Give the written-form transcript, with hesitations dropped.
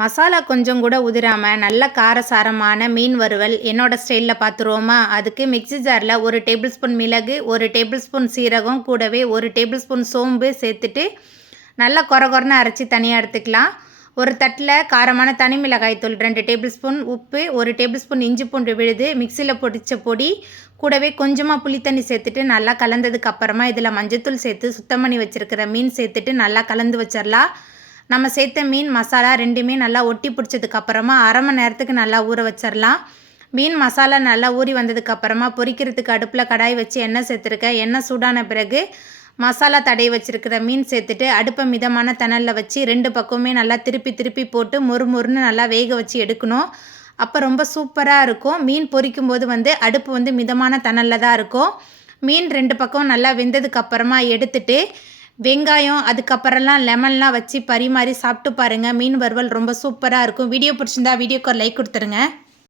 மசாலா கொஞ்சம் கூட உதிராமல் நல்ல காரசாரமான மீன் வறுவல் என்னோட ஸ்டைலில் பார்த்துருவோமா. அதுக்கு மிக்ஸி ஜாரில் 1 டேபிள் ஸ்பூன் மிளகு, 1 டேபிள் ஸ்பூன் சீரகம், கூடவே 1 டேபிள் ஸ்பூன் சோம்பு சேர்த்துட்டு நல்லா கொரன்னு அரைச்சி தனியாக எடுத்துக்கலாம். ஒரு தட்டில் காரமான தனி மிளகாய் தூள் 2 டேபிள் ஸ்பூன், உப்பு 1 டேபிள் ஸ்பூன், இஞ்சி பூண்டு விழுது, மிக்சியில் பொடிச்ச பொடி, கூடவே கொஞ்சமாக புளித்தண்ணி சேர்த்துட்டு நல்லா கலந்ததுக்கு அப்புறமா இதில் மஞ்சத்தூள் சேர்த்து சுத்தம் பண்ணி வச்சுருக்கிற மீன் சேர்த்துட்டு நல்லா கலந்து வச்சிடலாம். நம்ம சேர்த்த மீன் மசாலா ரெண்டுமே நல்லா ஒட்டி பிடிச்சதுக்கப்புறமா அரை மணி நேரத்துக்கு நல்லா ஊற வச்சிடலாம். மீன் மசாலா நல்லா ஊறி வந்ததுக்கப்புறமா பொரிக்கிறதுக்கு அடுப்பில் கடாய் வச்சு எண்ணெய் சேர்த்துருக்கேன். எண்ணெய் சூடான பிறகு மசாலா தடவி வச்சுருக்கிற மீன் சேர்த்துட்டு அடுப்பை மிதமான தணலில் வச்சு 2 பக்கமே நல்லா திருப்பி போட்டு மொறுன்னு நல்லா வேக வச்சு எடுக்கணும். அப்போ ரொம்ப சூப்பராக இருக்கும். மீன் பொரிக்கும் போது அடுப்பு மிதமான தணலில் தான் இருக்கும். மீன் 2 பக்கம் நல்லா வெந்ததுக்கப்புறமா எடுத்துட்டு வெங்காயம் அதுக்கப்புறம்லாம் லெமன்லாம் வச்சு பரிமாறி சாப்பிட்டு பாருங்கள். மீன் வறுவல் ரொம்ப சூப்பராக இருக்கும். வீடியோ பிடிச்சிருந்தா வீடியோக்கு ஒரு லைக் கொடுத்துருங்க.